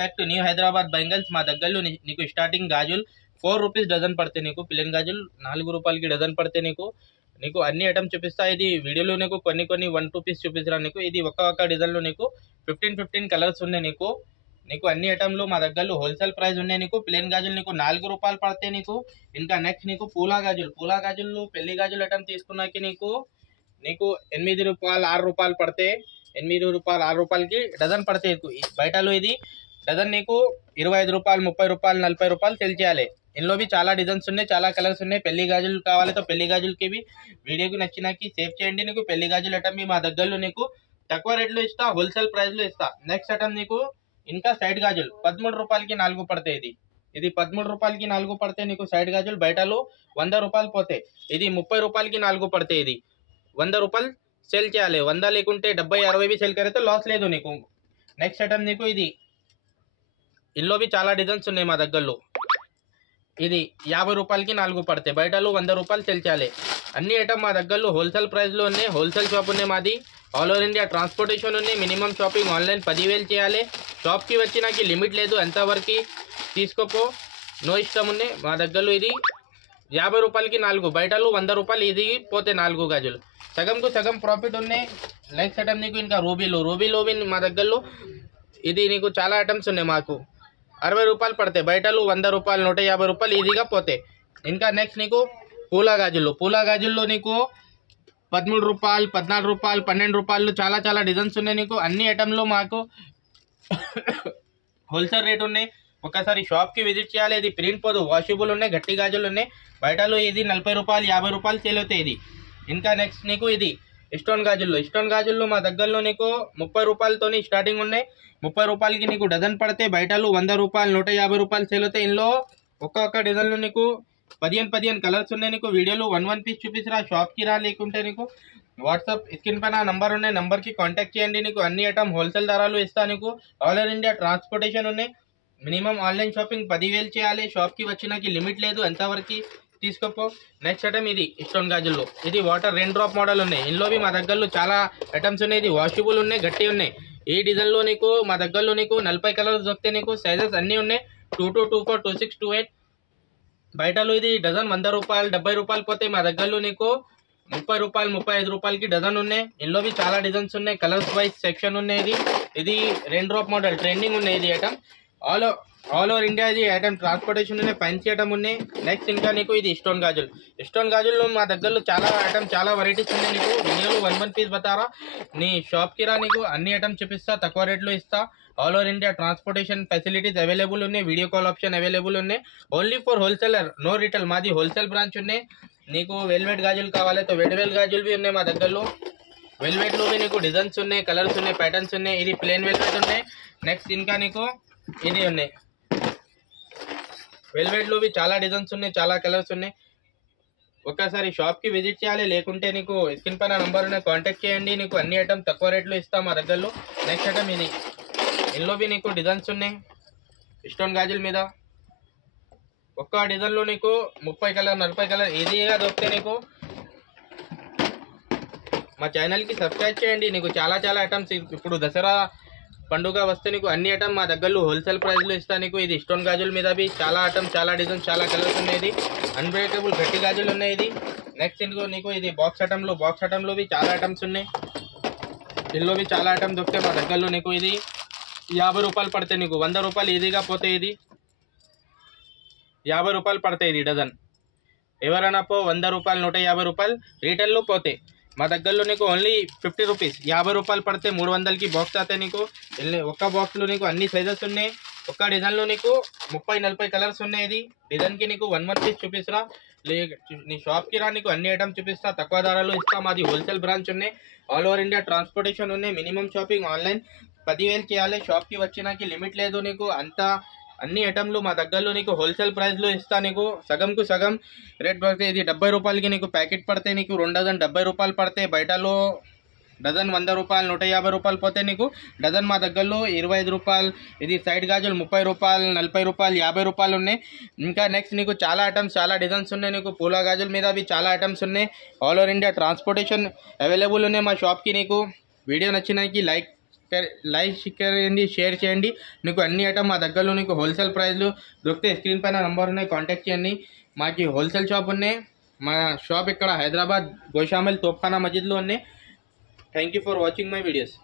Back to new Hyderabad bangles. మా దగ్గరలో నీకు స్టార్టింగ్ గాజులు 4 రూపీస్ డజన్ పడతాయి. నీకు ప్లేన్ గాజులు 4 రూపాయలకి డజన్ పడతాయి. నీకు అన్ని ఐటమ్స్ చూపిస్తా. ఇది వీడియోలో నీకు కొన్ని 1 పీస్ చూపిస్తున్నా. నీకు ఇది ఒక్క డిజైన్లో నీకు 15 కలర్స్ ఉన్నాయి. నీకు అన్ని ఐటమ్లు మా దగ్గరలో హోల్సేల్ ప్రైస్ ఉన్నాయి. నీకు ప్లేన్ గాజులు నీకు 4 రూపాయలు పడతాయి. ఇంకా నెక్స్ట్ నీకు పూలా గాజులు పెళ్లి గాజులు ఐటమ్ తీసుకున్నాకి నీకు 8 రూపాయలు 6 రూపాయలు పడతాయి. 8 రూపాయలు 6 రూపాయలకి డజన్ పడతాయి. బయటలో ఇది డజన్ నీకు 25 రూపాయలు 30 రూపాయలు 40 రూపాయలు సెల్ చేయాలి. ఇందులో చాలా డిజైన్స్ ఉన్నాయి, చాలా కలర్స్ ఉన్నాయి. పెళ్లి గాజులు కావాలితో పెళ్లి గాజులకి వీడియోకి నచ్చినాకి సేవ్ చేయండి. నీకు పెళ్లి గాజులు ఐటమ్ మా దగ్గరలో నీకు తక్కువ రేట్లో ఇస్తా, హోల్సేల్ ప్రైస్లో ఇస్తా. నెక్స్ట్ ఐటమ్ నీకు ఇంకా సైడ్ గాజులు 13 రూపాయలకి 4 పడతాయి. ఇది 13 రూపాయలకి 4 పడతాయి. నీకు సైడ్ గాజులు బయటలో 100 రూపాయలు పోతాయి. ఇది 30 రూపాయలకి 4 పడతాయి. ఇది 100 రూపాయలు సేల్ చేయాలి. 100 లేకుంటే 70-60 సేల్ కరైతే లాస్ లేదు నీకు. నెక్స్ట్ ఐటమ్ నీకు ఇది ఇందులో చాలా డిజైన్స్ ఉన్నాయి మా దగ్గరలో. ఇది 50 రూపాయలకి 4 పడతాయి. బయటలో 100 రూపాయలు సేల్ చేయాలి. అన్ని ఐటమ్ మా దగ్గరలో హోల్సేల్ ప్రైస్లో ఉన్నాయి. హోల్సేల్ షాప్ ఉన్నాయి మాది. ఆల్ ఓవర్ ఇండియా ట్రాన్స్పోర్టేషన్ ఉన్నాయి. మినిమం షాపింగ్ ఆన్లైన్ 10,000 చేయాలి. షాప్కి వచ్చినాకి లిమిట్ లేదు, ఎంతవరకు తీసుకోపో, నో ఇష్టం ఉన్నాయి. మా దగ్గరలో ఇది 50 రూపాయలకి 4, బయటలో 100 రూపాయలు ఇది పోతే 4 గాజులు. సగంకు సగం ప్రాఫిట్ ఉన్నాయి. నెక్స్ట్ ఐటమ్ నీకు ఇంకా రూబీలో మా దగ్గరలో ఇది నీకు చాలా ఐటమ్స్ ఉన్నాయి. మాకు 60 రూపాయలు పడతాయి. బయటలు 100 రూపాయలు 150 రూపాయలు ఈజీగా పోతాయి. ఇంకా నెక్స్ట్ నీకు పూలా గాజుల్లో నీకు 13 రూపాయలు 14 రూపాయలు 12 రూపాయలు చాలా డిజైన్స్ ఉన్నాయి. నీకు అన్ని ఐటమ్లో మాకు హోల్సేల్ రేట్ ఉన్నాయి. ఒకసారి షాప్కి విజిట్ చేయాలి. ఇది ప్రింట్ పోదు, వాషబుల్ ఉన్నాయి, గట్టి గాజులు ఉన్నాయి. బయటలో ఇది 40 రూపాయలు 50 రూపాయలు సేల్ అవుతాయి. ఇది ఇంకా నెక్స్ట్ నీకు ఇది స్టోన్ గాజుల్లో మా దగ్గరలో నీకు 30 రూపాయలతోని స్టార్టింగ్ ఉన్నాయి. 30 రూపాయలకి నీకు డజన్ పడితే బయటలు 100 రూపాయలు 150 రూపాయలు సేల్ అవుతాయి. ఇందులో ఒక్కొక్క డిజైన్లో నీకు 15 కలర్స్ ఉన్నాయి. నీకు వీడియోలో 1 పీస్ చూపిస్తున్నా. షాప్కి రా, లేకుంటే నీకు వాట్సాప్ స్క్రీన్ పైన నంబర్ ఉన్నాయి, నంబర్కి కాంటాక్ట్ చేయండి. నీకు అన్ని ఐటమ్ హోల్సేల్ ధరలు ఇస్తా. నీకు ఆల్ ఓవర్ ఇండియా ట్రాన్స్పోర్టేషన్ ఉన్నాయి. మినిమం ఆన్లైన్ షాపింగ్ 10,000 చేయాలి. షాప్కి వచ్చినాకి లిమిట్ లేదు, ఎంతవరకు తీసుకోపో. నెక్స్ట్ ఐటమ్ ఇది స్టోన్ గాజుల్లో ఇది వాటర్ రెయిన్ డ్రాప్ మోడల్ ఉన్నాయి. ఇందులో మా దగ్గరలో చాలా ఐటమ్స్ ఉన్నాయి. ఇది వాషబుల్ ఉన్నాయి, గట్టి ఉన్నాయి. ఈ డిజైన్లో నీకు మా దగ్గరలో నీకు 40 కలర్స్ దొరుకుతాయి. నీకు సైజెస్ అన్నీ ఉన్నాయి. 22, 24, 26, 28. బయటలో ఇది డజన్ 100 రూపాయలు 70 రూపాయలు పోతాయి. మా దగ్గరలో నీకు 30 రూపాయలు 35 రూపాయలకి డజన్ ఉన్నాయి. ఇందులో చాలా డిజైన్స్ ఉన్నాయి. కలర్స్ వైజ్ సెక్షన్ ఉన్నాయి. ఇది రెయిన్ డ్రాప్ మోడల్ ట్రెండింగ్ ఉన్నాయి. ఇది ఐటమ్ ఆల్ ఓవర్ ఇండియా ఇది ఐటమ్ ట్రాన్స్పోర్టేషన్ ఉన్నాయి. ఫ్యాన్సీ ఐటమ్ ఉన్నాయి. నెక్స్ట్ ఇంకా నీకు ఇది స్టోన్ గాజుల్లో మా దగ్గరలో చాలా ఐటమ్ చాలా వెరైటీస్ ఉన్నాయి. నీకు వీడియోలో 1 పీస్ బతారా. నీ షాప్కి రా, నీకు అన్ని ఐటమ్ చూపిస్తా, తక్కువ రేట్లో ఇస్తా. All over India transportation facilities available ఉన్నాయి. వీడియో కాల్ ఆప్షన్ అవైలబుల్ ఉన్నాయి. Only for wholesaler, no retail. మాది హోల్సేల్ బ్రాంచ్ ఉన్నాయి. నీకు వెల్వెట్ గాజులు కావాలి తో వెల్వెట్ గాజులు ఉన్నాయి మా దగ్గరలో. వెల్వెట్లో నీకు డిజైన్స్ ఉన్నాయి, కలర్స్ ఉన్నాయి, ప్యాటర్న్స్ ఉన్నాయి. ఇది ప్లేన్ వెల్వెట్ ఉన్నాయి. నెక్స్ట్ ఇంకా నీకు ఇది ఉన్నాయి. వెల్వెట్లో చాలా డిజైన్స్ ఉన్నాయి, చాలా కలర్స్ ఉన్నాయి. ఒక్కసారి షాప్కి విజిట్ చేయాలి, లేకుంటే నీకు స్క్రీన్ పైన నంబర్ ఉన్నాయి, కాంటాక్ట్ చేయండి. నీకు అన్ని ఐటమ్ తక్కువ రేట్లో ఇస్తాం మా దగ్గరలో. నెక్స్ట్ ఐటమ్ ఇది ఇందులో నీకు డిజైన్స్ ఉన్నాయి. స్టోన్ గాజుల మీద ఒక్క డిజైన్లో నీకు 30 కలర్ 40 కలర్ ఈజీగా దొరుకుతాయి. నీకు మా ఛానల్కి సబ్స్క్రైబ్ చేయండి. నీకు చాలా ఐటమ్స్ ఇప్పుడు దసరా పండుగ వస్తే నీకు అన్ని ఐటమ్ మా దగ్గరలో హోల్సేల్ ప్రైస్లో ఇస్తా. నీకు ఇది స్టోన్ గాజుల మీద చాలా ఐటమ్, చాలా డిజైన్, చాలా కలర్స్ ఉన్నాయి. ఇది అన్బ్రేకబుల్ గట్టి గాజులు ఉన్నాయి. ఇది నెక్స్ట్ నీకు ఇది బాక్స్ ఐటమ్లో చాలా ఐటమ్స్ ఉన్నాయి. ఇందులో చాలా ఐటమ్ దొరికితే మా దగ్గరలో నీకు ఇది 50 రూపాయలు పడతాయి. నీకు 100 రూపాయలు ఈజీగా పోతాయి. ఇది 50 రూపాయలు పడతాయి. ఇది డజన్. ఎవరైనా 100 రూపాయలు 150 రూపాయలు రీటైల్లో పోతాయి. మా దగ్గరలో నీకు ఓన్లీ 50 రూపీస్ 50 రూపాయలు పడితే 300కి బాక్స్ అవుతాయి. నీకు ఒక్క బాక్స్లో నీకు అన్ని సైజెస్ ఉన్నాయి. ఒక్క డిజైన్లో నీకు 30-40 కలర్స్ ఉన్నాయి. ఇది డిజైన్కి నీకు 1 పీస్ చూపిస్తా. నీ షాప్కి రా, నీకు అన్ని ఐటమ్ చూపిస్తా, తక్కువ ధరలో ఇస్తా. మాది హోల్సేల్ బ్రాంచ్ ఉన్నాయి. ఆల్ ఓవర్ ఇండియా ట్రాన్స్పోర్టేషన్ ఉన్నాయి. మినిమం షాపింగ్ ఆన్లైన్ 10,000 చేయాలి. షాప్కి వచ్చినాకి లిమిట్ లేదు. నీకు అంతా అన్ని ఐటమ్లు మా దగ్గరలో నీకు హోల్సేల్ ప్రైస్లో ఇస్తా. నీకు సగంకు సగం రేట్ పడతాయి. ఇది 70 రూపాయలకి నీకు ప్యాకెట్ పడతాయి. నీకు 2 డజన్ 70 రూపాయలు పడతాయి. బయటలో డజన్ 100 రూపాయలు 150 రూపాయలు పోతే నీకు డజన్ మా దగ్గరలో 25 రూపాయలు. ఇది సైడ్ గాజులు 30 రూపాయలు 40 రూపాయలు 50 రూపాయలు ఉన్నాయి. ఇంకా నెక్స్ట్ నీకు చాలా ఐటమ్స్, చాలా డిజైన్స్ ఉన్నాయి. నీకు పూలా గాజుల మీద చాలా ఐటమ్స్ ఉన్నాయి. All over India transportation available ఉన్నాయి మా షాప్కి. నీకు వీడియో నచ్చినాకి లైక్ లైక్ చేయండి, షేర్ చేయండి. నీకు అన్ని ఐటమ్ మా దగ్గరలో నీకు హోల్సేల్ ప్రైస్లు దొరికితే స్క్రీన్ పైన నంబర్ ఉన్నాయి, కాంటాక్ట్ చేయండి. మాకి హోల్సేల్ షాప్ ఉన్నాయి. మా షాప్ ఇక్కడ హైదరాబాద్ గోషామల్ తోప్ఖానా మస్జిద్లో ఉన్నాయి. Thank you for watching my videos.